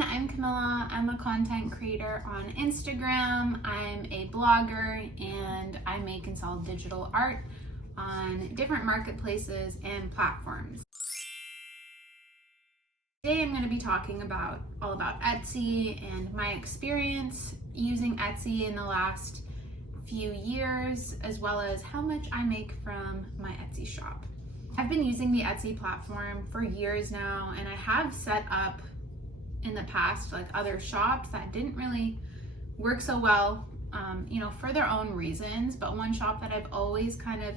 everyone, I'm Camila. I'm a content creator on Instagram. I'm a blogger and I make and sell digital art on different marketplaces and platforms. Today I'm going to be talking all about Etsy and my experience using Etsy in the last few years, as well as how much I make from my Etsy shop. I've been using the Etsy platform for years now, and I have set up in the past like other shops that didn't really work so well, for their own reasons. But one shop that I've always kind of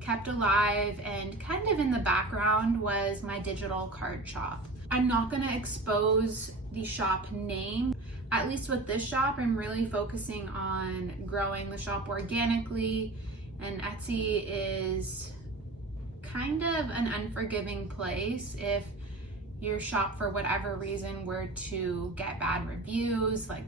kept alive and kind of in the background was my digital card shop. I'm not going to expose the shop name. At least with this shop, I'm really focusing on growing the shop organically, and Etsy is kind of an unforgiving place if your shop for whatever reason were to get bad reviews. Like,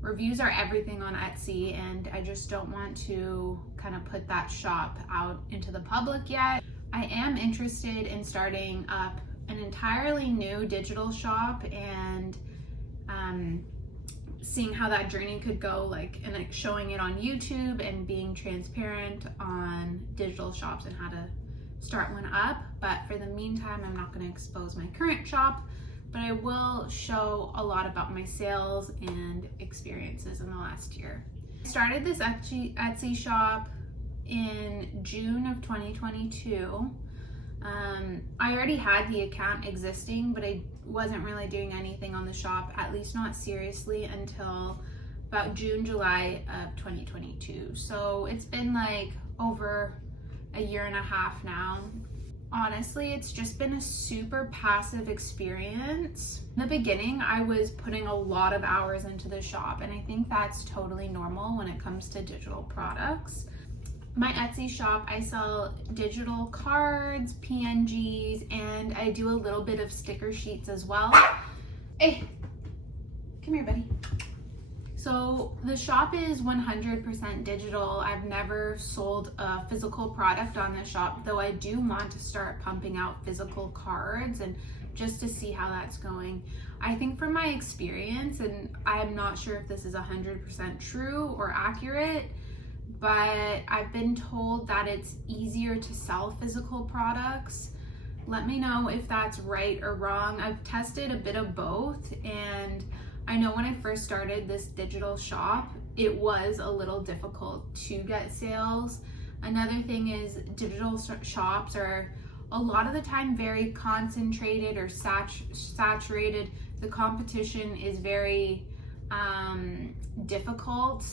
reviews are everything on Etsy, and I just don't want to kind of put that shop out into the public yet. I am interested in starting up an entirely new digital shop and seeing how that journey could go, and showing it on YouTube and being transparent on digital shops and how to start one up. But for the meantime, I'm not going to expose my current shop, but I will show a lot about my sales and experiences in the last year. I started this Etsy shop in June of 2022. I already had the account existing, but I wasn't really doing anything on the shop, at least not seriously, until about June, July of 2022. So it's been like over a year and a half now. Honestly, it's just been a super passive experience. In the beginning, I was putting a lot of hours into the shop, and I think that's totally normal when it comes to digital products. My Etsy shop, I sell digital cards, PNGs, and I do a little bit of sticker sheets as well. Hey, come here, buddy. So the shop is 100% digital. I've never sold a physical product on this shop, though I do want to start pumping out physical cards and just to see how that's going. I think from my experience, and I'm not sure if this is 100% true or accurate, but I've been told that it's easier to sell physical products. Let me know if that's right or wrong. I've tested a bit of both, and I know when I first started this digital shop, it was a little difficult to get sales. Another thing is digital shops are a lot of the time very concentrated or saturated. The competition is very difficult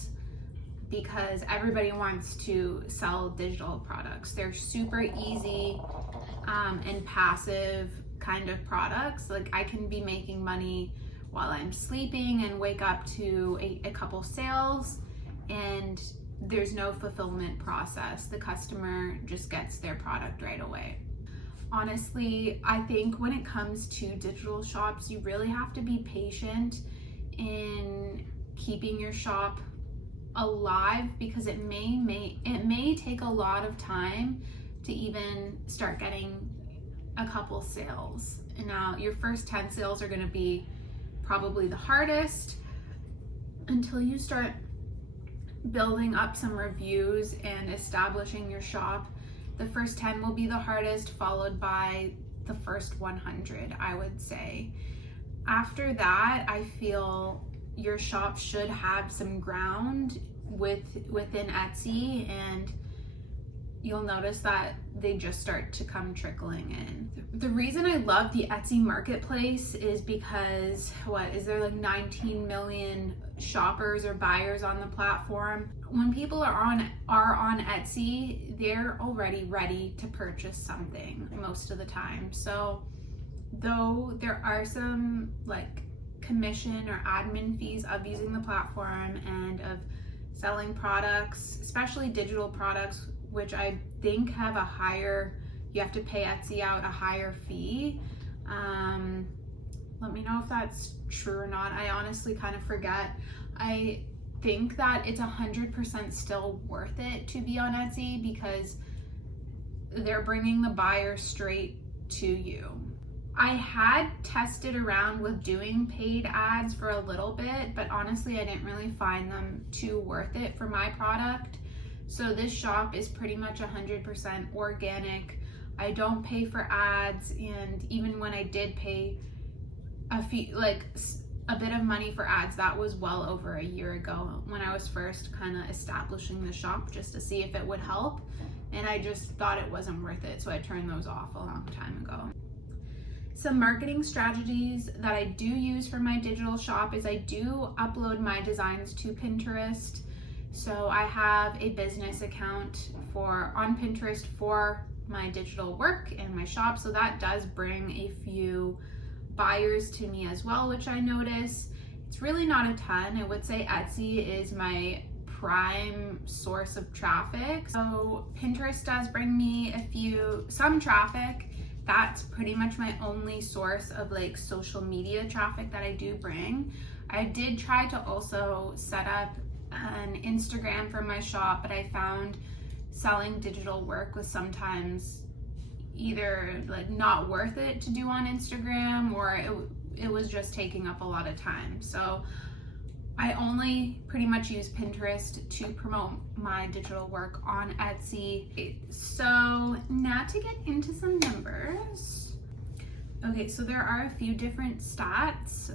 because everybody wants to sell digital products. They're super easy and passive kind of products. Like, I can be making money while I'm sleeping and wake up to a couple sales, and there's no fulfillment process. The customer just gets their product right away. Honestly, I think when it comes to digital shops, you really have to be patient in keeping your shop alive, because it may take a lot of time to even start getting a couple sales. And now your first 10 sales are going to be probably the hardest until you start building up some reviews and establishing your shop. The first 10 will be the hardest, followed by the first 100, I would say. After that, I feel your shop should have some ground within Etsy, and you'll notice that they just start to come trickling in. The reason I love the Etsy marketplace is because, is there like 19 million shoppers or buyers on the platform? When people are on Etsy, they're already ready to purchase something most of the time. So though there are some commission or admin fees of using the platform and of selling products, especially digital products, which I think have you have to pay Etsy out a higher fee. Let me know if that's true or not. I honestly kind of forget. I think that it's 100% still worth it to be on Etsy because they're bringing the buyer straight to you. I had tested around with doing paid ads for a little bit, but honestly, I didn't really find them too worth it for my product. So this shop is pretty much 100% organic. I don't pay for ads, and even when I did pay a bit of money for ads, that was well over a year ago when I was first kind of establishing the shop just to see if it would help, and I just thought it wasn't worth it, so I turned those off a long time ago. Some marketing strategies that I do use for my digital shop is I do upload my designs to Pinterest. So I have a business account on Pinterest for my digital work and my shop, so that does bring a few buyers to me as well, which I notice. It's really not a ton. I would say Etsy is my prime source of traffic. So Pinterest does bring me some traffic. That's pretty much my only source of like social media traffic that I do bring. I did try to also set up an Instagram for my shop, but I found selling digital work was sometimes either like not worth it to do on Instagram, or it was just taking up a lot of time. So I only pretty much use Pinterest to promote my digital work on Etsy. So now to get into some numbers. Okay, so there are a few different stats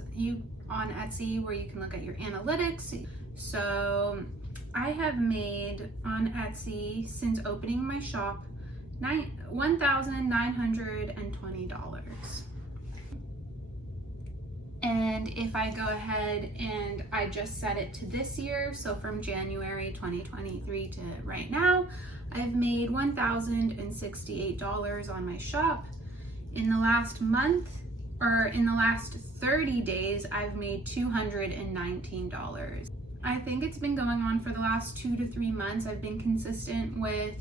on Etsy where you can look at your analytics. So I have made on Etsy since opening my shop $1,920. And if I go ahead and I just set it to this year, so from January 2023 to right now, I've made $1,068 on my shop. In the last month, or in the last 30 days, I've made $219. I think it's been going on for the last 2 to 3 months. I've been consistent with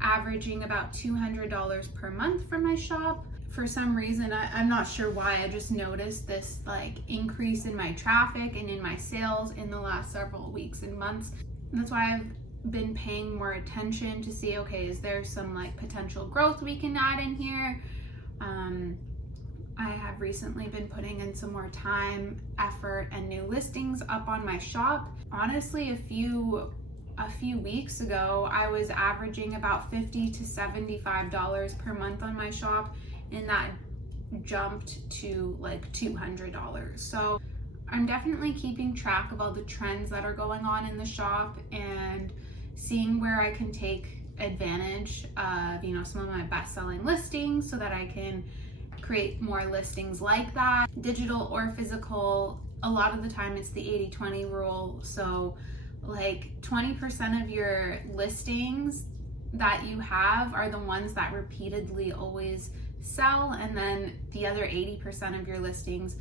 averaging about $200 per month for my shop. For some reason, I'm not sure why, I just noticed this like increase in my traffic and in my sales in the last several weeks and months. That's why I've been paying more attention to see, okay, is there some like potential growth we can add in here? I have recently been putting in some more time, effort, and new listings up on my shop. Honestly, a few weeks ago, I was averaging about $50 to $75 per month on my shop, and that jumped to like $200. So I'm definitely keeping track of all the trends that are going on in the shop and seeing where I can take advantage of, some of my best-selling listings so that I can create more listings like that, digital or physical. A lot of the time it's the 80-20 rule. So like 20% of your listings that you have are the ones that repeatedly always sell, and then the other 80% of your listings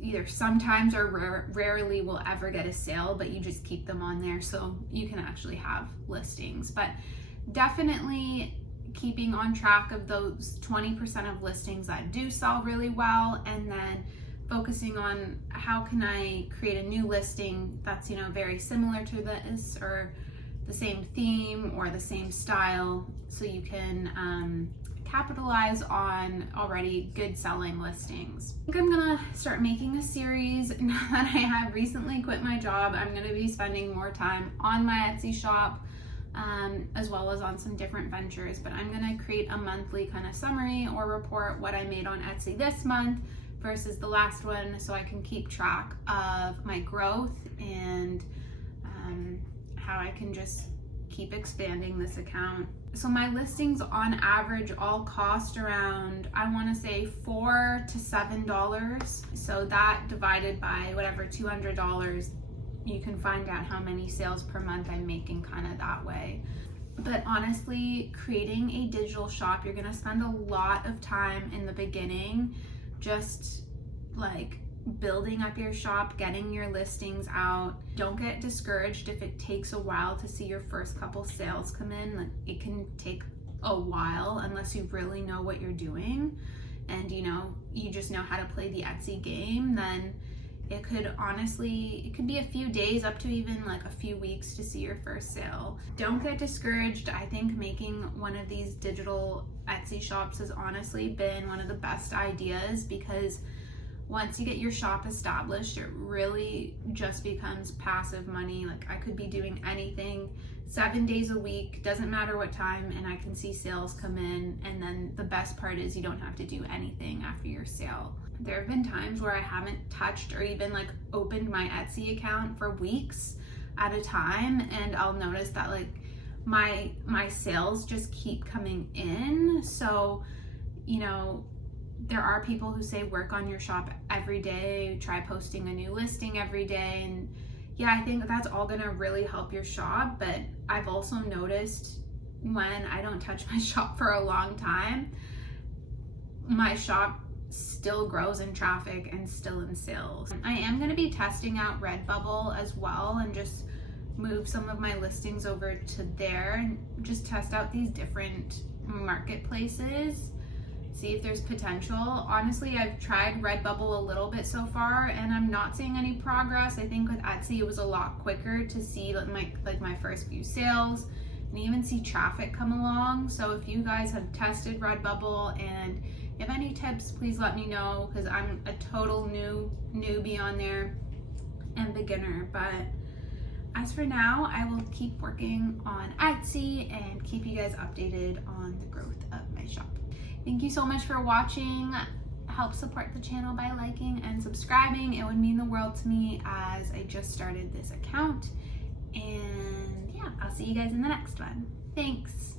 either sometimes or rarely will ever get a sale, but you just keep them on there so you can actually have listings. But definitely keeping on track of those 20% of listings that do sell really well, and then focusing on how can I create a new listing that's very similar to this, or the same theme or the same style, so you can capitalize on already good selling listings. I think I'm gonna start making a series now that I have recently quit my job. I'm gonna be spending more time on my Etsy shop, as well as on some different ventures, but I'm gonna create a monthly kind of summary or report what I made on Etsy this month versus the last one, so I can keep track of my growth and how I can just keep expanding this account. So my listings on average all cost around, I want to say $4 to $7. So that divided by whatever, $200, you can find out how many sales per month I'm making kind of that way. But honestly, creating a digital shop, you're going to spend a lot of time in the beginning just like building up your shop, getting your listings out. Don't get discouraged if it takes a while to see your first couple sales come in. Like, it can take a while unless you really know what you're doing and you just know how to play the Etsy game. Then It could be a few days up to even like a few weeks to see your first sale. Don't get discouraged. I think making one of these digital Etsy shops has honestly been one of the best ideas, because once you get your shop established, it really just becomes passive money. Like, I could be doing anything 7 days a week, doesn't matter what time, and I can see sales come in. And then the best part is you don't have to do anything after your sale. There have been times where I haven't touched or even like opened my Etsy account for weeks at a time, and I'll notice that like my sales just keep coming in. So, you know, there are people who say work on your shop every day, try posting a new listing every day, and yeah, I think that's all gonna really help your shop. But I've also noticed when I don't touch my shop for a long time, my shop still grows in traffic and still in sales. I am going to be testing out Redbubble as well, and just move some of my listings over to there and just test out these different marketplaces, see if there's potential. Honestly, I've tried Redbubble a little bit so far and I'm not seeing any progress. I think with Etsy it was a lot quicker to see like my first few sales and even see traffic come along. So if you guys have tested Redbubble and if any tips, please let me know, because I'm a total newbie on there and beginner. But as for now, I will keep working on Etsy and keep you guys updated on the growth of my shop. Thank you so much for watching. Help support the channel by liking and subscribing. It would mean the world to me, as I just started this account. And yeah, I'll see you guys in the next one. Thanks.